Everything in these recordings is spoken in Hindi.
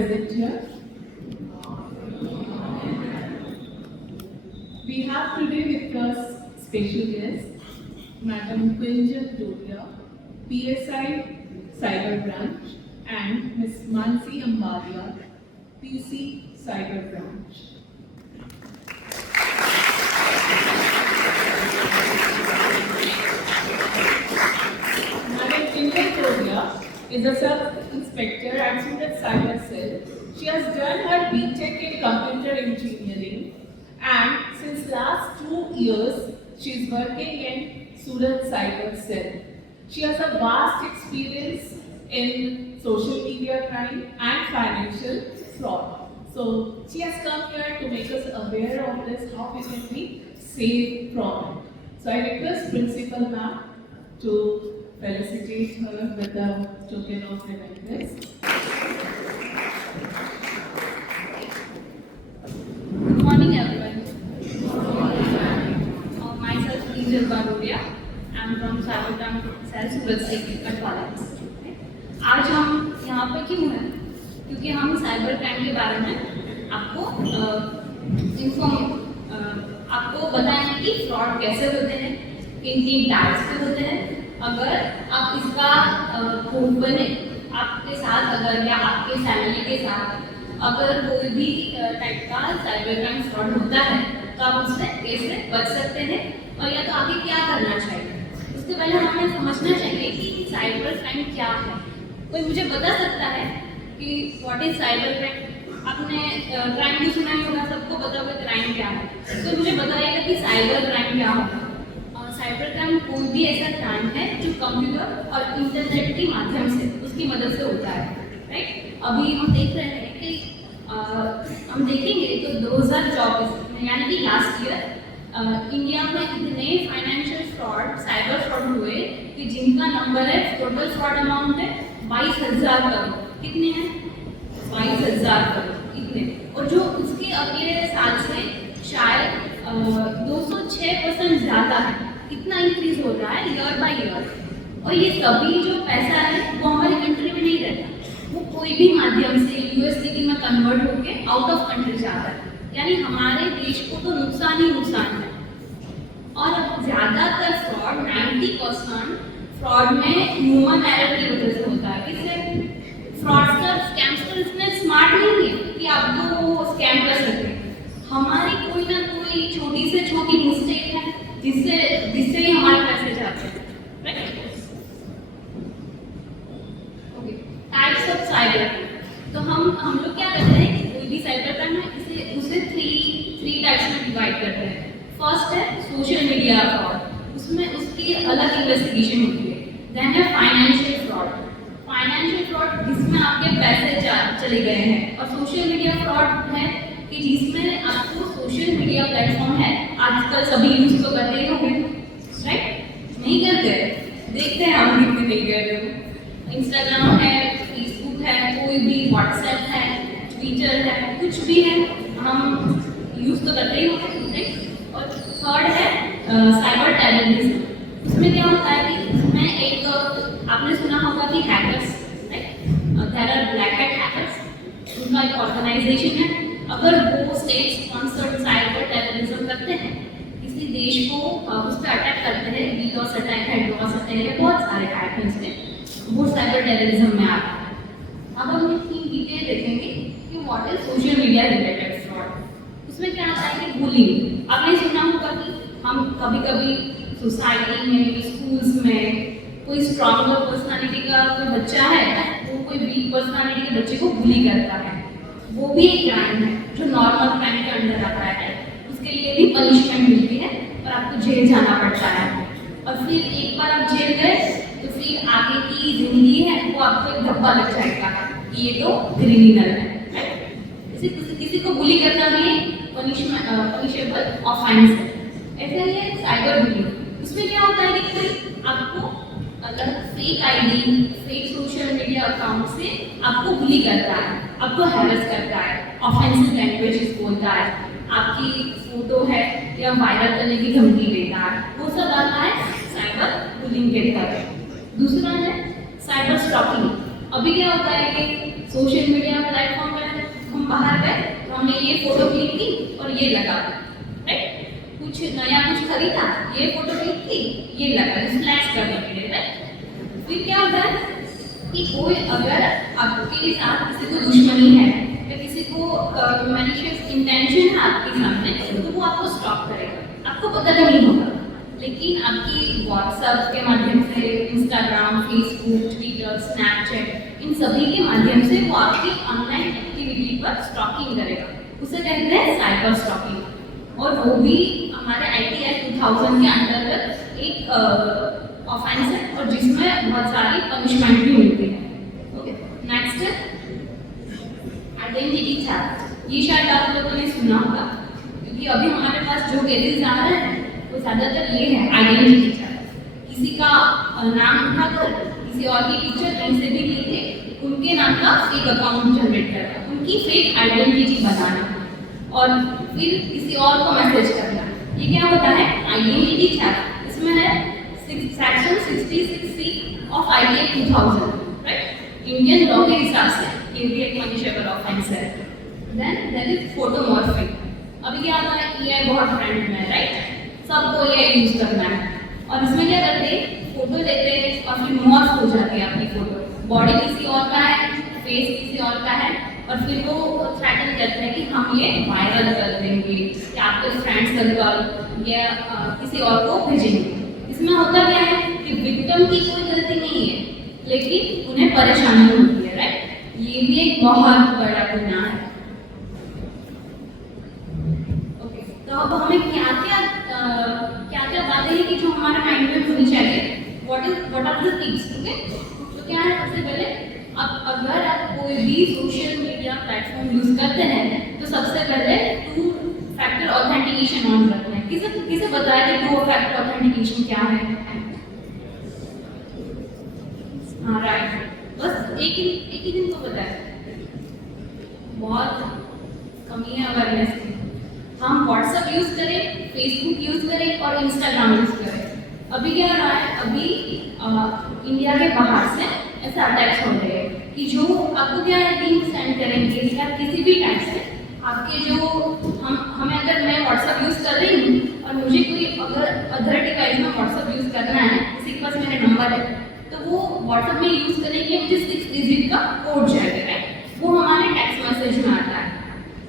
present here. We have today with us special guest, Madam Kunjan Dodia, PSI Cyber Branch, and Ms. Mansi Ambalia, PC Cyber Branch. Madam Kunjan Dodia is a sub-inspector at Surat Cyber Cell. She has done her BTech in computer engineering, and since last 2 years, she is working in Surat Cyber Cell. She has a vast experience in social media crime and financial fraud. So she has come here to make us aware of this, how we can be safe from it. So I request Principal Ma'am to felicitate her with a token of remembrance. Good morning, everyone. Myself, Kunjan Dodia. I'm from Cyber Branch Cell, Surat Katwala. आज हम यहाँ पे क्यों हैं? क्योंकि हम साइबर क्राइम के बारे में आपको बताएंगे कि फ्रॉड कैसे होते हैं, किन किन टाइप्स के होते हैं। अगर आप इसका भोग बने, आपके साथ अगर या आपके फैमिली के साथ अगर कोई भी टाइप का साइबर क्राइम फ्रॉड होता है तो आप उससे कैसे बच सकते हैं और या तो आगे क्या करना चाहिए। उससे पहले हमें समझना चाहिए कि साइबर क्राइम क्या है। कोई मुझे बता सकता है कि व्हाट इज साइबर क्राइम? आपने क्राइम भी सुना ही होगा, सबको पता होगा क्राइम क्या है। तो मुझे बताइएगा कि साइबर क्राइम क्या होगा। साइबर क्राइम कोई भी ऐसा क्राइम है जो कंप्यूटर और इंटरनेट के माध्यम से उसकी मदद से होता है, राइट। अभी हम देख रहे हैं कि हम देखेंगे तो 2024 में यानी कि लास्ट ईयर इंडिया में इतने फाइनेंशियल फ्रॉड, साइबर फ्रॉड हुए कि जिनका नंबर है, टोटल फ्रॉड अमाउंट है 22,000 करोड़। कितने हैं? 22,000 करोड़ इतने। और जो उसके अगले साल से शायद 206% ज़्यादा है, इतना इंक्रीज हो रहा है ईयर बाय ईयर। और ये सभी जो पैसा है वो हमारी कंट्री में नहीं रहता, वो कोई भी माध्यम से USDT में कन्वर्ट होके आउट ऑफ कंट्री जाता है। यानी हमारे देश को तो नुकसान ही नुकसान है। और अब ज़्यादातर फ्रॉड 90% फ्रॉड में ह्यूमन एरर की वजह से होता है। इससे फ्रॉडस्टर, स्कैमस्टर इतने स्मार्ट नहीं है कि आपको वो स्कैम कर सके। हमारी कोई ना कोई छोटी से छोटी मिस्टेक है जिससे ही हमारे पैसे जाते हैं, right. Okay, types of cyber crime. तो हम लोग क्या करते हैं कि कोई भी साइबर क्राइम है उसे थ्री टाइप्स में डिवाइड करते हैं। फर्स्ट है सोशल मीडिया फ्रॉड, उसमें उसकी अलग इन्वेस्टिगेशन होती है। देन है फाइनेंशियल फ्रॉड, जिसमें आपके पैसे चले गए हैं। और सोशल मीडिया फ्रॉड है कि जिसमें आपको सोशल मीडिया प्लेटफॉर्म है, आजकल सभी यूज तो करते ही होंगे, राइट। नहीं करते, देखते हैं हम कितने नहीं कर रहे हो। इंस्टाग्राम है, फेसबुक है, कोई भी व्हाट्सएप है, ट्विटर है, कुछ भी है, हम यूज तो करते ही होंगे, राइट। और थर्ड है साइबर टेररिज्म। उसमें क्या होता है कि उसमें एक आपने सुना होगा कि hackers, right, there are black hat hackers, उनका एक ऑर्गेनाइजेशन है। अगर वो स्टेट स्पॉन्सर्ड साइबर टेररिज्म करते हैं, किसी देश को उस पर अटैक करते हैं, डीडोस अटैक है, डोस अटैक है, बहुत सारे अटैक हैं इसमें, वो साइबर टेररिज्म में आता है। अब हम इसकी डिटेल देखेंगे कि what is social media related fraud. उसमें क्या आता है कि बुलिंग। आपने सुना होगा कि हम कभी-कभी सोसाइटी में, स्कूल्स में कोई स्ट्रॉन्गर पर्सनालिटी का कोई बच्चा है, वो कोई वीक पर्सनालिटी के बच्चे को बुली करता है। वो भी एक क्राइम है जो नॉर्मल क्राइम के अंदर आता है। उसके लिए भी पनिशमेंट मिलती है और आपको जेल जाना पड़ता है। और फिर एक बार आप जेल गए तो फिर आगे की जिंदगी है वो आपको एक धब्बा लग जाएगा, ये तो क्रिमिनल है। किसी को बुली करना भी पनिशेबल ऑफेंस है। ऐसा ही है साइबर बुलिंग। उसमें क्या होता है कि कोई आपको अगर fake ID, fake social media account से आपको बुली करता है, आपको हैरेस करता है, ऑफेंसिव लैंग्वेजेस बोलता है, आपकी फोटो है या वायरल करने की धमकी देता है, वो सब आता है साइबर बुलिंग के तहत। दूसरा है साइबर स्टॉकिंग। अभी क्या होता है कि सोशल मीडिया प्लेटफॉर्म बाहर गए तो हमने ये फोटो क्लिक की और ये लगा, राइट? कुछ नया कुछ खरीदा, ये फोटो क्लिक की, ये लगा, फ्लैश करने के लिए, राइट? फिर क्या होता है कि कोई अगर आपके साथ किसी को दुश्मनी है या किसी को मैलिशियस इंटेंशन है आपके सामने, तो वो आपको स्टॉप करेगा, आपको पता भी नहीं होगा। लेकिन आपकी व्हाट्सएप के माध्यम से, इंस्टाग्राम, फेसबुक, ट्विटर, स्नैपचैट, इन सभी के माध्यम से वो आपकी ऑनलाइन एक्टिविटी पर स्टॉकिंग करेगा। उसे कहते हैं साइबर स्टॉकिंग, और वो भी हमारे IT एक्ट 2000 के अंतर्गत एक ऑफेंस है और जिसमें बहुत सारी पनिशमेंट भी मिलती है। ओके, नेक्स्ट है आइडेंटिटी थेफ्ट। ये शायद आप लोगों ने सुना होगा, क्योंकि अभी हमारे पास जो केसेस आ रहे हैं वो ज़्यादातर ये है आइडेंटिटी थेफ्ट। किसी का नाम उठाकर किसी और की पिक्चर कहीं से भी लेके उनके नाम का फेक अकाउंट जनरेट करना, उनकी फेक आइडेंटिटी बनाना और फिर किसी और को मैसेज करना, ये क्या होता है? Identity theft. इसमें है section 66C of IT act 2000, right? Indian law के हिसाब से ये भी एक पनिशेबल ऑफेंस है। Then there is photo morphing. अभी क्या होता है, AI बहुत ट्रेंड में है, राइट? सबको ये यूज करना है, और इसमें क्या करते हैं, फोटो लेते हैं और फिर मॉर्फ हो जाती है आपकी फोटो, बॉडी किसी और का है, फेस किसी और का है, और फिर वो थ्रेटन करते हैं कि हम ये वायरल कर देंगे या आपके फ्रेंड सर्कल या किसी और को भेजेंगे। इसमें होता क्या है कि विक्टिम की कोई गलती नहीं है, लेकिन उन्हें परेशानी होती है, राइट? ये भी एक बहुत बड़ा गुनाह है। ओके, तो अब हमें क्या क्या बातें हैं कि जो हमारे माइंड में होनी चाहिए, what are the tips? Okay, तो क्या है, सबसे पहले अब अगर आप कोई भी सोशल मीडिया प्लेटफॉर्म यूज करते हैं तो सबसे पहले 2 फैक्टर ऑथेंटिकेशन ऑन रखना है। किसे बताया कि 2 फैक्टर ऑथेंटिकेशन क्या है? हाँ, राइट, बस एक ही दिन को बताया, बहुत कमी है अवेयरनेस की। हम व्हाट्सएप यूज करें, फेसबुक यूज करें और इंस्टाग्राम यूज करें। अभी क्या हो रहा है, अभी इंडिया के बाहर से ऐसे अटैक्स हो रहे हैं कि जो आपको क्या है, लिंक सेंड करेंगे या किसी भी टाइप से आपके जो हमें अगर मैं व्हाट्सएप यूज कर रही हूँ और मुझे कोई अगर अदर डिवाइस में व्हाट्सएप यूज करना है, किसी के पास मेरा नंबर है, तो वो व्हाट्सएप में यूज करेंगे, मुझे 6 डिजिट का कोड जाएगा, राइट? वो हमारे टेक्स्ट मैसेज में आता है।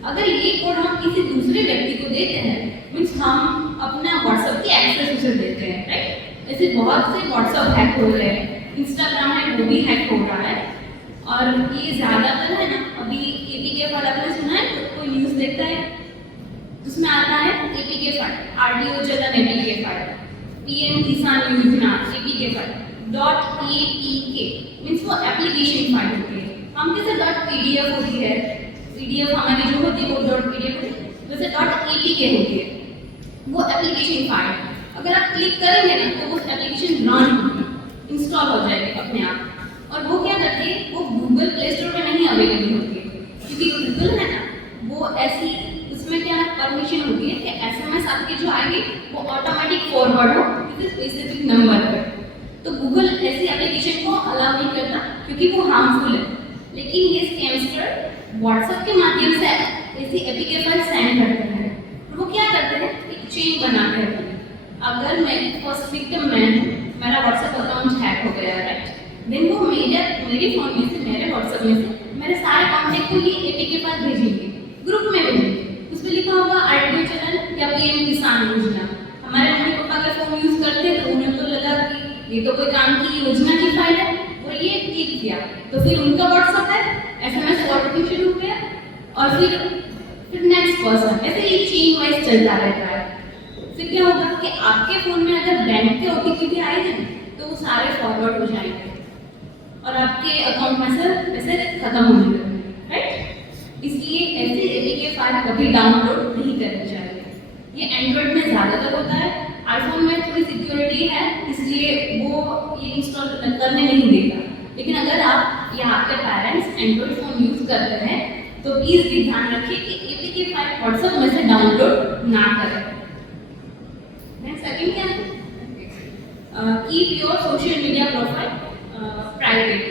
अगर ये कोड हम किसी दूसरे व्यक्ति को देते हैं, मीन्स हम अपना व्हाट्सएप की एक्सेस उसे देते हैं, राइट? ऐसे बहुत से व्हाट्सएप हैक हो रहे हैं, इंस्टाग्राम है वो भी हैक हो रहा है, और ये ज़्यादातर है ना, अभी APK फाइल आपने सुना है, कोई न्यूज़ देखता है उसमें आता है APK फाइल, RTO चलन APK फाइल, PM किसान योजना APK फाइल, .apk मीन्स वो एप्लीकेशन फाइल होती है। हम जैसे .pdf होती है, PDF हमारी जो होती है वो .pdf होती है, वैसे .apk होती है, वो एप्लीकेशन फाइल। अगर आप क्लिक करेंगे ना तो वो एप्लीकेशन रन होगी, इंस्टॉल हो जाएगी अपने आप, और वो क्या करती है, वो गूगल प्ले स्टोर में नहीं अवेलेबल होती है, क्योंकि गूगल है ना, वो ऐसी उसमें क्या परमिशन होती है कि SMS आपके जो आएंगे वो ऑटोमेटिक फॉरवर्ड हो किसी स्पेसिफिक नंबर पर। तो गूगल ऐसी एप्लीकेशन को अलाउ नहीं करता क्योंकि वो हार्मफुल है। लेकिन ये स्कैमस्टर व्हाट्सएप के माध्यम से ऐसी APK फाइल सेंड करते हैं, वो क्या करते हैं, एक चेन बनाते हैं। अगर मैं फर्स्ट विक्टिम मैं हूँ, मेरा व्हाट्सएप अकाउंट हैक हो गया, राइट? देन वो मेरे फोन में से, मेरे व्हाट्सएप में से मेरे सारे कॉन्टैक्ट को ये APK फाइल भेजेंगे, ग्रुप में भेजेंगे। उस पर लिखा होगा RTO चलन या PM किसान योजना। हमारे मम्मी पापा अगर फोन यूज करते हैं तो उन्हें तो लगा कि ये तो कोई काम की योजना की फाइल है, और ये क्लिक किया तो फिर उनका व्हाट्सएप है, SMS नोटिफिकेशन हो गया, और फिर नेक्स्ट पर्सन, ऐसे ही चेन वाइज चलता रहता है। फिर क्या होगा कि आपके फोन में अगर बैंक के OTP भी आए हैं तो वो सारे फॉरवर्ड हो जाएंगे और आपके अकाउंट में से पैसे खत्म होने लगेंगे, राइट? इसलिए ऐसे APK फाइल कभी डाउनलोड नहीं करनी चाहिए। ये एंड्रॉइड में ज़्यादातर होता है, आईफोन में थोड़ी सिक्योरिटी है इसलिए वो ये इंस्टॉल करने नहीं देगा। लेकिन अगर आप या आपके पेरेंट्स एंड्रॉइड फोन यूज करते हैं तो प्लीज़ भी ध्यान रखिए कि APK फाइल व्हाट्सएप में से डाउनलोड ना करें। सेकंड क्या है, keep your social media profile private.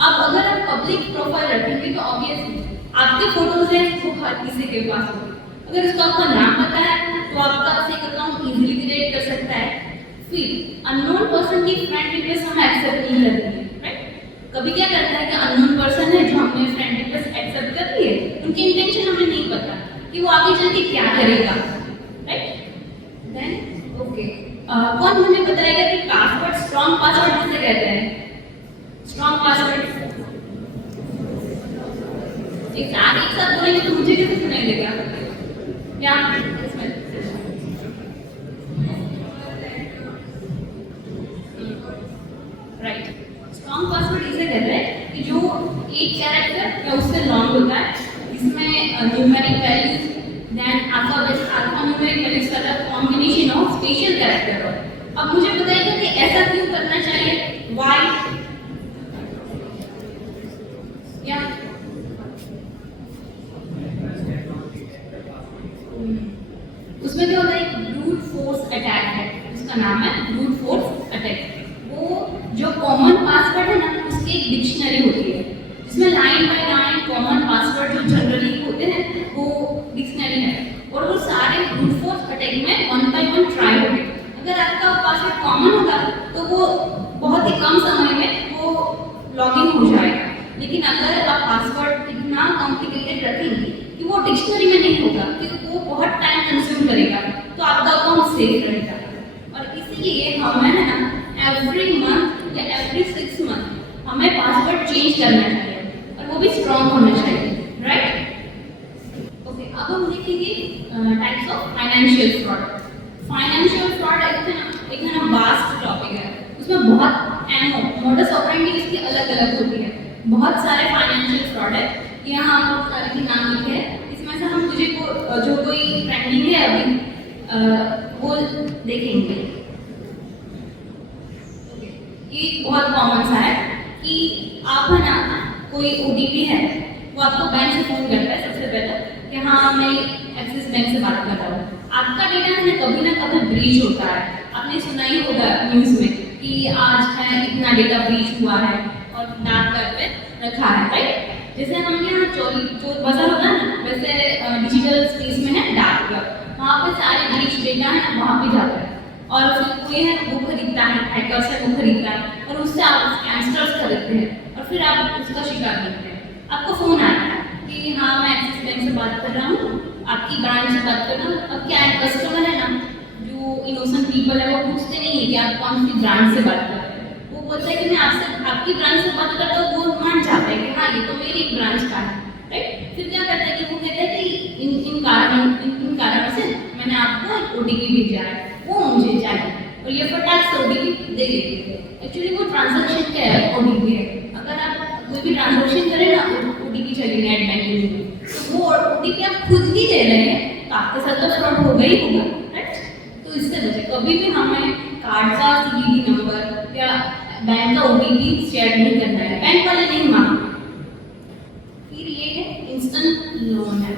अब अगर आप पब्लिक प्रोफाइल रखेंगे तो ऑब्वियसली आपके फोटोज हैं वो हर किसी के पास होंगे। अगर उसको आपका नाम पता है तो आपका फेक अकाउंट इजीली क्रिएट कर सकता है। फिर अननोन पर्सन की फ्रेंड रिक्वेस्ट हम एक्सेप्ट नहीं करते हैं, राइट। कभी क्या करता है कि अननोन पर्सन है जो हमने फ्रेंड रिक्वेस्ट एक्सेप्ट कर ली है, उनकी इंटेंशन हमें नहीं पता कि वो आगे चल के क्या करेगा, राइट। देन ओके, कौन मुझे बताएगा कि पासवर्ड, स्ट्रॉन्ग पासवर्ड किसे कहते हैं? स्ट्रॉन्ग पासवर्ड एक साथ बोलेंगे तो मुझे कैसे सुनाई देगा? क्या राइट, स्ट्रॉन्ग पासवर्ड इसे कहते हैं कि जो एक कैरेक्टर या उससे लॉन्ग होता है, इसमें numeric values, then alphanumeric values का कॉम्बिनेशन ऑफ स्पेशल कैरेक्टर हो। अब मुझे बताइए कि ऐसा क्यों करना चाहिए? व्हाई? या उसमें क्या होता है, एक ब्रूट फोर्स अटैक है, उसका नाम है ब्रूट फोर्स अटैक। वो जो कॉमन पासवर्ड है ना, उसकी एक डिक्शनरी होती है जिसमें line by line common password जो जनरली होते हैं वो डिक्शनरी है, और वो सारे ब्रूट फोर्स अटैक में वन बाय वन ट्राई होंगे। अगर आपका पासवर्ड कॉमन होगा तो वो बहुत ही कम समय में वो लॉगिन हो जाएगा, लेकिन अगर आप पासवर्ड इतना कॉम्प्लिकेटेड रखेंगे कि वो डिक्शनरी में नहीं होगा, क्योंकि वो बहुत टाइम कंज्यूम करेगा, तो आपका अकाउंट सेफ रहेगा। और इसीलिए हमें है ना एवरी मंथ या एवरी 6 मंथ हमें पासवर्ड चेंज करना चाहिए, और वो भी स्ट्रॉन्ग होना चाहिए, राइट। ओके, अब हम देखेंगे types of financial fraud. Financial fraud एक है ना वास्ट टॉपिक है, उसमें बहुत मोडस ऑपरेंडी इसकी अलग अलग होती है। बहुत सारे फाइनेंशियल फ्रॉड है, यहाँ हम सारे के नाम लिखे हैं, इसमें से हम मुझे जो कोई ट्रेंडिंग है अभी वो देखेंगे। ये बहुत कॉमन सा है कि आप है ना कोई ओटीपी है, वो आपको बैंक से फोन करता है सबसे पहले कि हाँ मैं एक्सिस बैंक से बात कर रहा हूँ। आपका डेटा है ना कभी ब्रीच होता है, आपने सुना ही होगा न्यूज़ में कि आज है इतना डेटा ब्रीच हुआ है और डाक घर पे रखा है, राइट। जैसे हम यहाँ चोर बाजार होता है ना, वैसे डिजिटल स्पेस में है डाक घर, वहाँ पे सारे ब्रीच डेटा है ना वहाँ पे जाता है, और फिर कोई है वो खरीदता है, हैकर्स है वो खरीदता है, और उससे आप स्कैमस्टर्स खरीदते हैं, और फिर आप उसका शिकार बनते हैं। आपको फोन आता है कि हाँ मैं एक्सिस बैंक से बात कर रहा हूँ, आपकी ब्रांच से बात कर रहा हूँ। अब क्या है, कस्टमर है ना जो इनोसेंट पीपल है वो पूछते नहीं है कि आप कौन सी ब्रांच से बात कर रहे हैं, वो बोलता है कि मैं आपकी ब्रांच से बात कर रहा हूँ, वो मान जाता है कि हाँ ये तो मेरी ब्रांच का है, राइट। फिर क्या करता है कि वो कहता है कि इन कारण से मैंने आपको ओटीपी भेजा है, वो मुझे चाहिए, और ये फटाक से ओटीपी दे देते हैं। एक्चुअली वो ट्रांजैक्शन क्या है, ओटीपी है। अगर आप कोई भी ट्रांजैक्शन करें ना ओटीपी चाहिए नेट बैंकिंग में, तो वो ओटीपी आप खुद ही दे रहे हैं, तो आपके साथ तो फ्रॉड होगा ही होगा, राइट। तो इससे बचे, कभी भी हमें कार्ड का सीवीवी नंबर या बैंक का ओटीपी शेयर नहीं करना है, बैंक वाले नहीं मांगते। फिर ये है इंस्टेंट लोन है।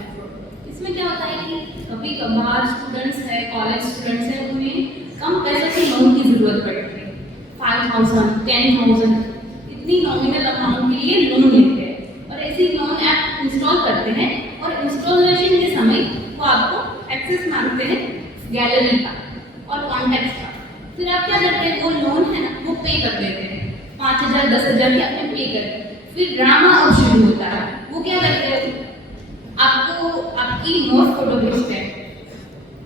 इसमें क्या होता है कि कभी कभार स्टूडेंट्स है, कॉलेज स्टूडेंट्स है, उन्हें कम पैसे के लोन की जरूरत पड़ती है, 5,000 10,000 इतनी नॉमिनल अमाउंट के लिए लोन लेते हैं, और ऐसी लोन ऐप इंस्टॉल करते हैं, और इंस्टॉलेशन के समय वो आपको एक्सेस मांगते हैं गैलरी का और कॉन्टैक्ट्स का। फिर आप क्या करते हैं, वो लोन है ना वो पे कर देते हैं, 5,000 10,000 की आपने पे कर। फिर ड्रामा अब शुरू होता है, वो क्या करते हैं, आपको आपकी मोर फोटो भेजते हैं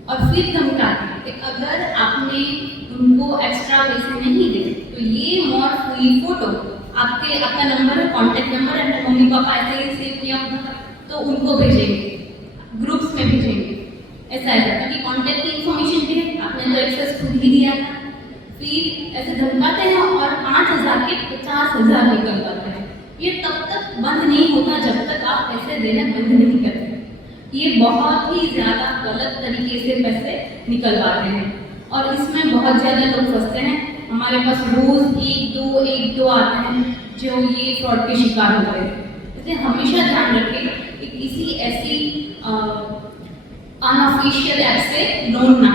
और फिर धमकाते हैं कि अगर आपने उनको एक्स्ट्रा पैसे नहीं दिए तो ये मोर फ्री फोटो आपका नंबर, कॉन्टैक्ट नंबर है, मम्मी पापा ऐसे ही सेव किया होगा तो उनको भेजेंगे, ग्रुप्स में भेजेंगे। ऐसा है क्योंकि कॉन्टैक्ट की इन्फॉर्मेशन भी है, आपने तो एक्सेस खुद ही दिया था। फिर ऐसे धमकाते हैं और 5,000 के 50,000 निकलवाते हैं। ये तब तक बंद नहीं होता जब तक आप पैसे देना बंद नहीं करते। ये बहुत ही ज़्यादा गलत तरीके से पैसे निकलवाते हैं और इसमें बहुत ज़्यादा लोग फंसते हैं। हमारे पास रोज़ एक दो आते हैं जो ये फ्रॉड के शिकार होते हैं। इसलिए हमेशा ध्यान रखें कि किसी ऐसी अनऑफिशियल ऐप से लोन ना।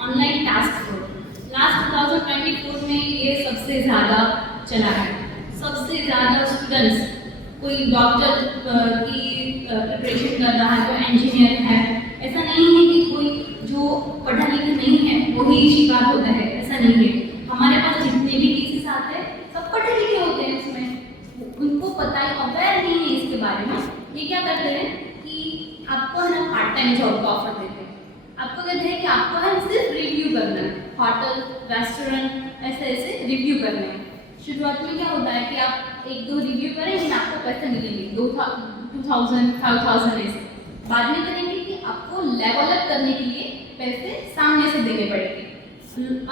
ऑनलाइन टास्क फोर्स लास्ट 2024 में ये सबसे ज़्यादा चला है, सबसे ज़्यादा ज़्यादा स्टूडेंट्स, कोई डॉक्टर की प्रिपरेशन कर रहा है, कोई इंजीनियर है, ऐसा नहीं है कि कोई जो पढ़ा लिखा नहीं है वही शिकार होता है, ऐसा नहीं है। हमारे पास जितने भी केसेस आते हैं सब पढ़े लिखे होते हैं, उसमें उनको पता ही अवेयर नहीं है इसके बारे में। ये क्या करते हैं कि आपको है ना पार्ट टाइम जॉब का ऑफर देते हैं, आपको कहते हैं कि आपको है सिर्फ रिव्यू करना है, होटल रेस्टोरेंट ऐसे ऐसे रिव्यू करने हैं। शुरुआत में क्या होता है कि आप एक दो रिव्यू करेंगे ना, आपको पैसे मिलेंगे 2000 5000 ऐसे। बाद में करेंगे कि आपको लेवल अप करने के लिए पैसे सामने से देने पड़ेंगे,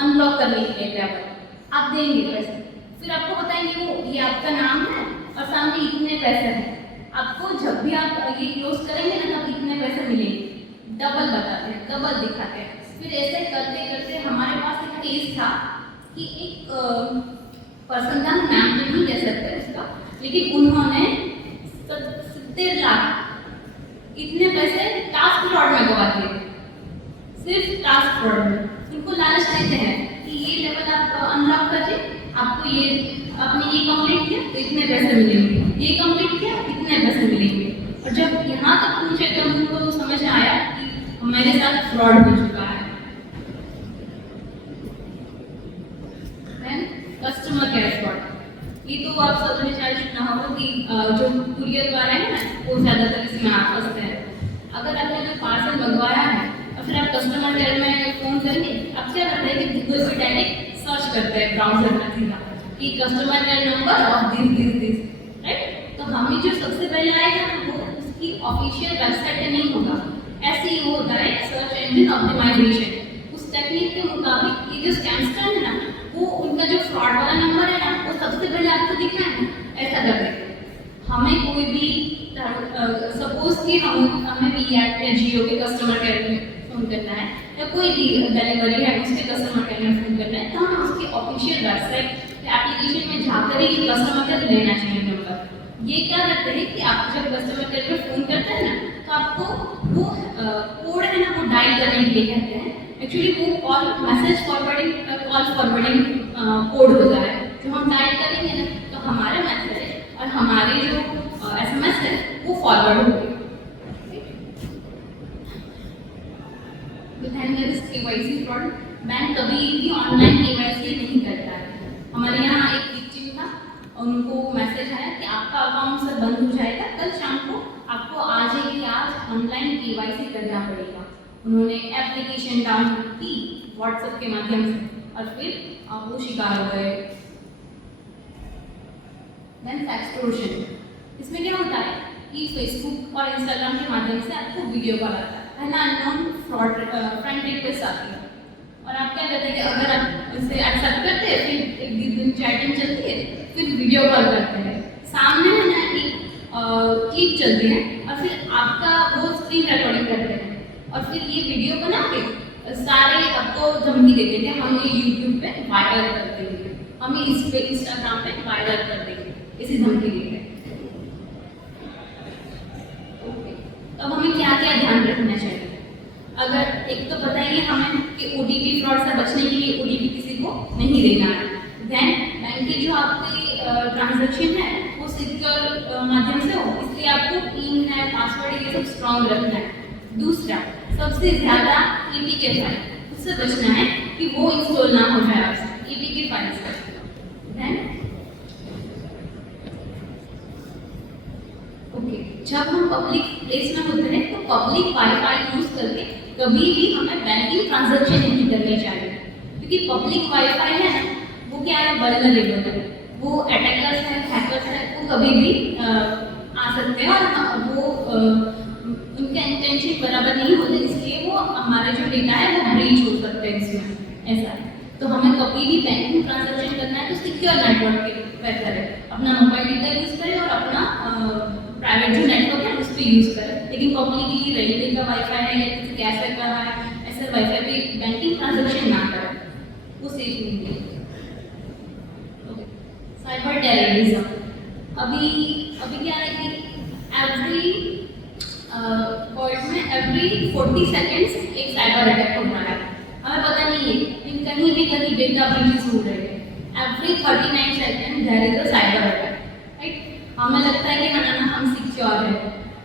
अनलॉक करने के लिए लेवल आप देंगे पैसे, फिर आपको बताएंगे वो ये आपका नाम है और सामने इतने पैसे हैं। आपको जब भी आप ये क्लोज करेंगे ना तब इतने पैसे मिलेंगे, डबल बताते हैं, डबल दिखाते हैं। फिर ऐसे करते करते हमारे पास एक केस था कि एक पर्सन का नाम तो नहीं कह सकते उसका, लेकिन उन्होंने 70 लाख इतने पैसे टास्क फ्रॉड में गवा दिए, सिर्फ टास्क फ्रॉड में। उनको लालच देते हैं कि ये लेवल आप अनलॉक करिए, आपको ये आपने ये कंप्लीट किया तो इतने पैसे मिलेंगे, ये कंप्लीट किया इतने पैसे मिलेंगे। और जब यहाँ तक पहुँचे तो उनको समझ आया कि हमारे साथ फ्रॉड हो चुका है। कस्टमर केयर फ्रॉड, ये तो आप सबने शायद सुना होगा कि जो कुरियर वाले हैं ना वो ज़्यादातर इसमें आप फंसते हैं। अगर आपने कोई पार्सल मंगवाया है और फिर आप कस्टमर केयर में फ़ोन करेंगे, आप क्या करते हैं कि गूगल पे डायरेक्ट सर्च करते हैं ब्राउज़र में सीधा कि customer care number of this, right. तो हमें जो सबसे पहले आएगा ना वो उसकी ऑफिशियल वेबसाइट पे नहीं होगा, SEO होता है, सर्च इंजन ऑप्टिमाइजेशन। उस टेक्निक के मुताबिक ये जो स्कैमस्टर है ना वो उनका जो फ्रॉड वाला नंबर है ना वो सबसे पहले आपको दिखना है, ऐसा कर देते हैं। हमें कोई भी सपोज कि हमें भी या जियो के कस्टमर केयर में फ़ोन करना है या कोई भी डिलीवरी है उसके कस्टमर केयर में फ़ोन करना है, तो हमें उसकी ऑफिशियल वेबसाइट या एप्लीकेशन में जाकर ही कस्टमर केयर लेना चाहिए नंबर। ये क्या करते हैं कि आप जब कस्टमर केयर पर फ़ोन करते हैं ना तो आपको वो कोड है ना वो डायल करने के लिए कहते हैं। एक्चुअली वो कॉल मैसेज फॉरवर्डिंग कोड होता है, जो हम डायल करेंगे ना तो हमारा मैसेज और हमारे जो SMS है वो फॉरवर्ड होंगे। KYC फ्रॉड, बैंक कभी भी ऑनलाइन KYC नहीं करता है। हमारे यहाँ एक विक्टिम था, उनको मैसेज आया कि आपका अकाउंट सर बंद हो जाएगा, कल शाम को आपको आज ही कि आज ऑनलाइन KYC करना पड़ेगा। उन्होंने एप्लीकेशन डाउनलोड की व्हाट्सएप के माध्यम से और फिर वो शिकार हो गए। देन एक्सटोर्शन, इसमें क्या होता है कि फेसबुक और इंस्टाग्राम के माध्यम से आपको वीडियो कॉल आता है ना, अननोन फ्रेंड रिक्वेस्ट आती है और आप क्या करते हैं कि अगर आप इसे एक्सेप्ट करते हैं फिर एक दिन चैटिंग चलती है, फिर वीडियो कॉल करते हैं, सामने है ना एक क्लिप चलती है और फिर आपका वो स्क्रीन रिकॉर्डिंग करते हैं और फिर ये वीडियो बना के सारे आपको धमकी देते हैं कि हम ये यूट्यूब पे वायरल कर देंगे, हम इस पे इंस्टाग्राम पे वायरल कर देंगे, इसी धमकी देते हैं। तो अब हमें क्या क्या ध्यान रखना चाहिए? अगर एक तो बताइए हमें कि OTP फ्रॉड से बचने के लिए OTP किसी को नहीं देना है। देन बैंक के जो आपके ट्रांजैक्शन है वो सिक्योर माध्यम से हो, इसलिए आपको पिन है, पासवर्ड ये सब स्ट्रॉन्ग रखना है। दूसरा, सबसे ज़्यादा APK फाइल, उससे बचना है कि वो इंस्टॉल ना हो जाए आपसे, APK फाइल से। देन ओके, जब हम पब्लिक प्लेस में होते हैं तो पब्लिक वाईफाई यूज करके कभी भी हमें बैंकिंग ट्रांजैक्शन नहीं करनी चाहिए, क्योंकि पब्लिक वाईफाई है ना वो क्या है, वल्नरेबल है, वो अटैकर्स हैं, हैकर्स हैं, वो कभी भी आ सकते हैं और वो उनका इंटेंशन बराबर नहीं होते, इसलिए वो हमारे जो डेटा है वो ब्रीच हो सकते हैं इसमें, ऐसा है। तो हमें कभी भी बैंकिंग ट्रांजैक्शन करना है तो सिक्योर नेटवर्क के बेहतर है, अपना मोबाइल डेटा यूज़ करें और अपना प्राइवेट जो नेटवर्क है उस पर यूज़ करें। लेकिन पब्लिकली रेलवे का वाईफाई है या किसी कैफे का है, ऐसे वाईफाई पे बैंकिंग ट्रांजैक्शन ना करें, वो सेफ नहीं है। साइबर टेररिज्म, अभी क्या है कि एवरी वर्ल्ड में एवरी 40 सेकेंड्स एक साइबर अटैक हो रहा है, हमें पता नहीं है लेकिन कहीं भी कहीं डेटा ब्रीचेस हो रहे हैं। Every 39 second there is a cyber attack, right. हमें लगता है कि हाँ ना हम सिक्योर है।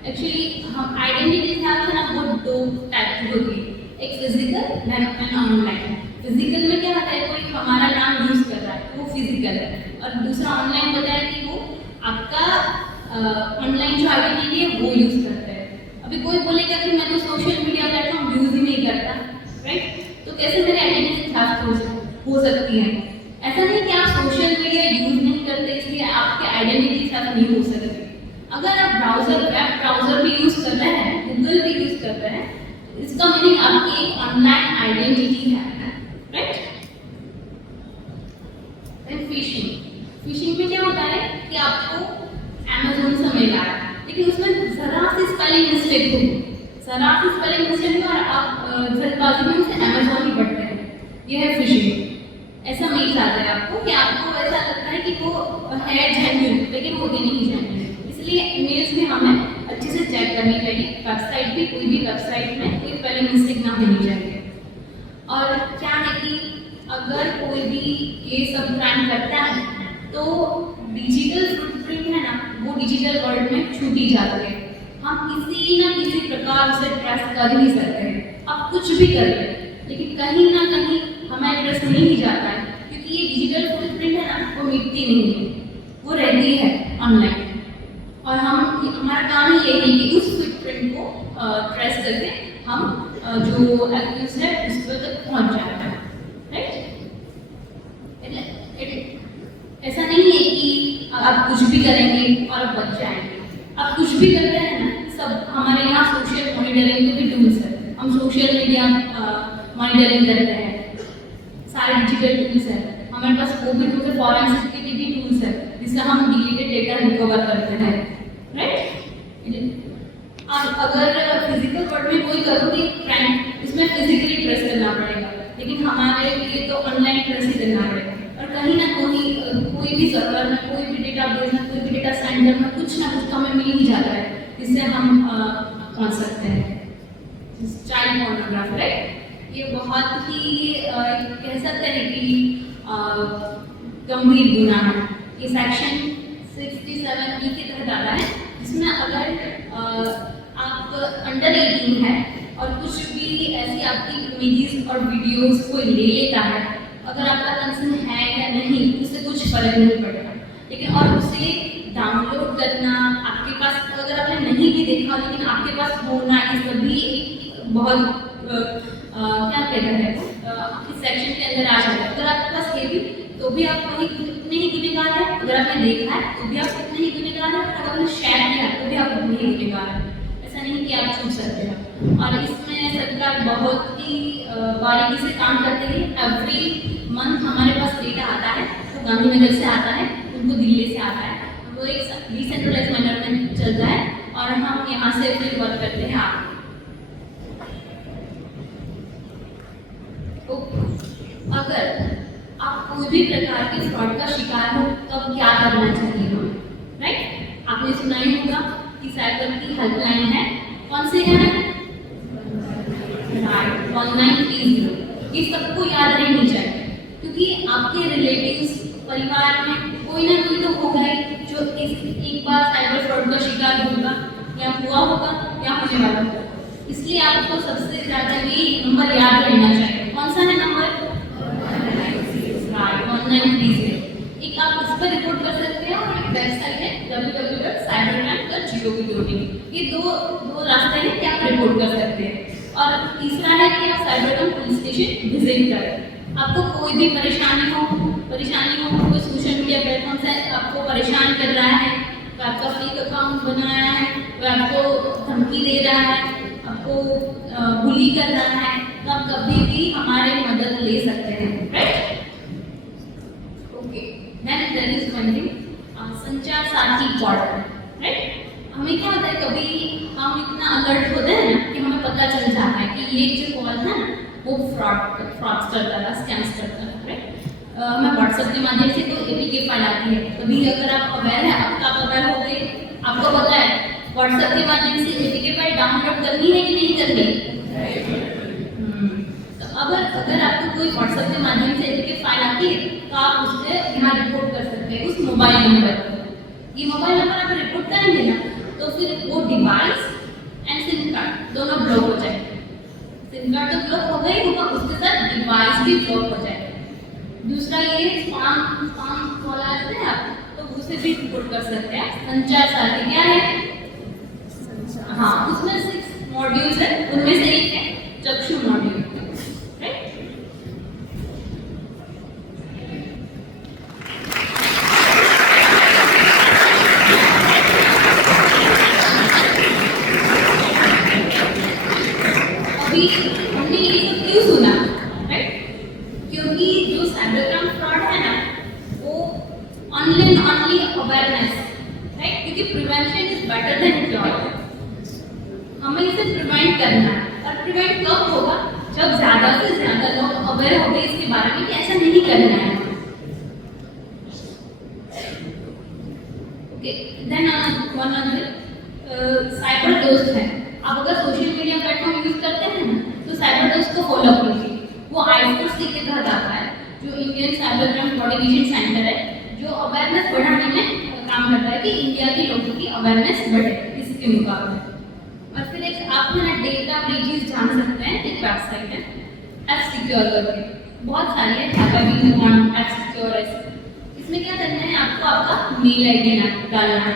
एक्चुअली हम आइडेंटिटी थेफ्ट ना वो दो टाइप की होती है, एक फिजिकल एंड ऑनलाइन। फिजिकल में क्या होता है, कोई हमारा नाम यूज कर रहा है वो फिजिकल है, और दूसरा ऑनलाइन होता है कि वो आपका ऑनलाइन जो आइडेंटिटी है वो यूज करता है। अभी कोई बोलेगा कि मैं तो सोशल मीडिया प्लेटफॉर्म यूज ही नहीं करता, राइट, तो कैसे मेरी आइडेंटिटी थेफ्ट हो सकती है? ऐसा नहीं कि आप सोशल मीडिया यूज नहीं करते इसलिए आपकी आइडेंटिटी थेफ्ट नहीं हो सकती। अगर आप वेब ब्राउजर भी यूज कर रहे हैं, गूगल भी यूज कर रहे हैं, इसका मीनिंग आपकी एक ऑनलाइन आइडेंटिटी है, राइट। फिशिंग में क्या होता है कि आपको Amazon से मेल आया, लेकिन उसमें जरा सी स्पेलिंग मिस्टेक हो, और आप जल्दबाजी में उसे Amazon ही पढ़ते हैं, यह है फिशिंग। ऐसा मेल आता है आपको कि आपको ऐसा लगता है कि वो है जेन्युइन, लेकिन वो भी नहीं जेन्युइन। इसलिए ईमेल्स में हमें अच्छे से चेक करनी चाहिए, वेबसाइट भी, कोई भी वेबसाइट में कोई स्पेलिंग मिस्टेक ना होनी चाहिए। और क्या है कि अगर कोई भी ये सब क्राइम करता है तो डिजिटल फुटप्रिंट है ना, वो डिजिटल वर्ल्ड में छूटी जाती है। हम किसी ना किसी प्रकार उसे ट्रेस कर ही सकते हैं, आप कुछ भी कर ले, लेकिन कहीं ना कहीं हमें ट्रेस नहीं ही जाता है, क्योंकि ये डिजिटल फुटप्रिंट है ना, वो मिटती नहीं है, वो रहती है ऑनलाइन। और हमारा काम ही ये है कि उस फुटप्रिंट को ट्रेस करके हम जो एक्टिव्स है उस पर तक पहुंच जाता है, राइट। ऐसा नहीं है कि आप कुछ भी करेंगे और आप बच जाएंगे। आप कुछ भी करते हैं ना, सब हमारे यहाँ सोशल मॉनिटरिंग के भी टूल्स है, हम सोशल मीडिया मॉनिटरिंग करते हैं, सारे डिजिटल टूल्स है हमारे पास, वो भी टूल्स है, फॉरेंसिक के भी टूल्स है जिससे हम डिलीटेड डेटा रिकवर करते हैं, राइट। और अगर फिजिकल वर्ल्ड में कोई करोगे क्राइम, उसमें फिजिकली ट्रेस करना पड़ेगा, लेकिन हमारे लिए तो ऑनलाइन ट्रेस ही करना पड़ेगा। और कहीं ना कोई भी सर्वर में, कोई भी डेटाबेस में, कोई भी डेटा सेंटर में कुछ ना कुछ हमें मिल ही जाता है जिससे हम पहुंच सकते हैं। चाइल्ड पोर्नोग्राफी, राइट, ये बहुत ही कह सकते हैं कि गंभीर गुनाह है। ये सेक्शन 67E के तहत आता है, जिसमें अगर आप अंडर 18 है और कुछ भी ऐसी आपकी इमेजेस और वीडियोस कोई ले लेता है, अगर आपका कंसर्न है या नहीं उससे कुछ फर्क नहीं पड़ता, लेकिन और उसे डाउनलोड करना आपके पास, अगर आपने नहीं भी देखा लेकिन आपके पास होना, ये सभी बहुत क्या कहते हैं इस सेक्शन के अंदर आ जाता है। अगर आपके पास है भी तो भी आप वही उतने ही गुनहगार है, अगर आपने देखा है तो भी आप उतने ही गुनहगार है, अगर आपने शेयर किया है तो भी आप उतने ही गुनहगार है। ऐसा नहीं कि आप छूट सकते हैं। और इसमें सरकार बहुत ही बारीकी से काम करती है। एवरी मंथ हमारे पास डेटा आता है, तो गांधीनगर से आता है, उनको दिल्ली से आता है, वो एक डिसेंट्रलाइज मैनर में चलता है और हम यहाँ से फिर वर्क करते हैं आगे। अगर आप कोई भी प्रकार के फ्रॉड का शिकार हो तो अब क्या करना चाहिए हमें, राइट। आपने सुना ही होगा कि साइबर की हेल्पलाइन है, कौन सी है, राइट, 1930। ये सबको याद रहनी चाहिए, क्योंकि आपके रिलेटिव्स, परिवार में कोई ना कोई तो होगा ही जो एक बार साइबर फ्रॉड का शिकार होगा, या हुआ होगा या होने वाला होगा। इसलिए आपको सबसे ज़्यादा ये नंबर याद रहना चाहिए। कौन सा है नंबर? 1930। एक आप इस पर रिपोर्ट कर सकते हैं और एक वेबसाइट है www.cybercrime.gov.in। ये दो रास्ते हैं कि आप रिपोर्ट कर सकते हैं। और तीसरा है कि आप साइबरक्राइम पुलिस स्टेशन विजिट करें। आपको कोई भी परेशानी हो, कोई सोशल मीडिया प्लेटफॉर्म से आपको परेशान कर रहा है, वो आपका फेक अकाउंट बनाया है, वो आपको धमकी दे रहा है, आपको बुली कर रहा है, तो आप कभी भी हमारे मदद ले सकते हैं, right. Okay, then there is one thing, Sanchar Saathi portal, right. हमें क्या होता है, कभी हम इतना अलर्ट होते हैं ना कि हमें पता चल जाता है कि ये जो कॉल था ना वो फ्रॉडस्टर था, स्कैम्स करता था, राइट। हमें व्हाट्सएप के माध्यम से कोई एपीके फाइल आती है, तभी अगर आप अवेयर है, आप अवेयर हो गए, आपको पता है व्हाट्सएप के माध्यम से एपीके फाइल डाउनलोड करनी है कि नहीं करनी। तो अगर आपको कोई व्हाट्सएप के माध्यम से एपीके फाइल आती है तो आप उससे यहाँ रिपोर्ट कर सकते हैं उस मोबाइल नंबर पर। ये मोबाइल नंबर आप रिपोर्ट करेंगे ना, तो फिर वो डिवाइस एंड सिम कार्ड दोनों ब्लॉक हो जाएंगे। सिम कार्ड तो ब्लॉक हो गई होगा, उसके साथ डिवाइस भी ब्लॉक हो जाएगा। दूसरा ये स्पैम कॉल आते हैं आप, तो उसे भी रिपोर्ट कर सकते हैं। संचार साथी क्या है? हाँ, उसमें 6 मॉड्यूल्स है, उनमें से एक है चक्षु मॉड्यूल, राइट? अभी हमने ये सब क्यों सुना, राइट? क्योंकि जो साइबर क्राइम फ्रॉड है ना, वो ओनली अवेयरनेस, राइट? क्योंकि prevention is better than cure. हमें इसे प्रिवेंट करना है, और प्रिवेंट कब होगा? जब ज्यादा से ज्यादा लोग अवेयर हो गए इसके बारे में कि ऐसा नहीं करना है। Okay, then one other cyber Dost है। आप अगर सोशल मीडिया प्लेटफॉर्म यूज करते हैं ना, तो साइबर दोस्त को फॉलो कीजिए। वो I4C के तहत आता है, जो Indian cyber crime coordination centre है, जो अवेयरनेस बढ़ाने में काम करता है कि इंडिया के लोगों की अवेयरनेस बढ़े इसके मुकाबले। और फिर एक आप ना डेटा ब्रीचेस जान सकते हैं, एक वेबसाइट है F-Secure करके, बहुत सारी है, F-Secure है। इसमें क्या करना है, आपको आपका मेल आईडी डालना है।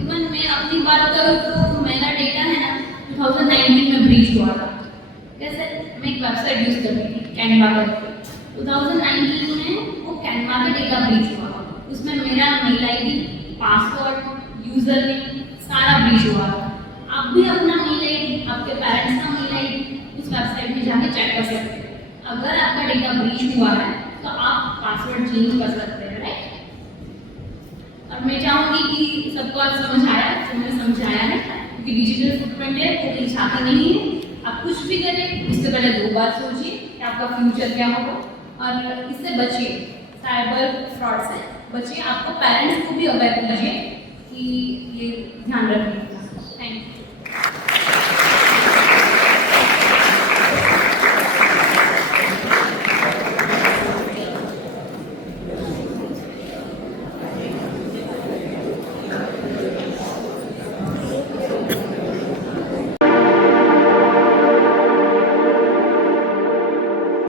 इवन मैं अपनी बात करूँ तो मेरा डेटा है ना 2019 में ब्रीच हुआ था। कैसे? मैं एक वेबसाइट यूज कर रही थी कैनवा करके, 2019 में वो कैनवा का डेटा ब्रीच हुआ। उसमें मेरा mail ID, password, user name सारा ब्रीच हुआ था। आप भी अपना मेल आईडी, आपके पेरेंट्स का मेल आईडी उस वेबसाइट में जाके चेक कर सकते हैं। अगर आपका डेटा ब्रीच हुआ है तो आप पासवर्ड चेंज कर सकते हैं, राइट? और मैं चाहूँगी कि सबको आज समझ आया, जो मैंने समझाया है, क्योंकि डिजिटल फुटप्रिंट है वो कहीं छाती नहीं है। आप कुछ भी करें उससे पहले 2 बार सोचिए कि आपका फ्यूचर क्या होगा, और इससे बचिए, साइबर फ्रॉड से बचिए। आपको पेरेंट्स को भी अवेयर कीजिए कि ये ध्यान रखिए। Thank you.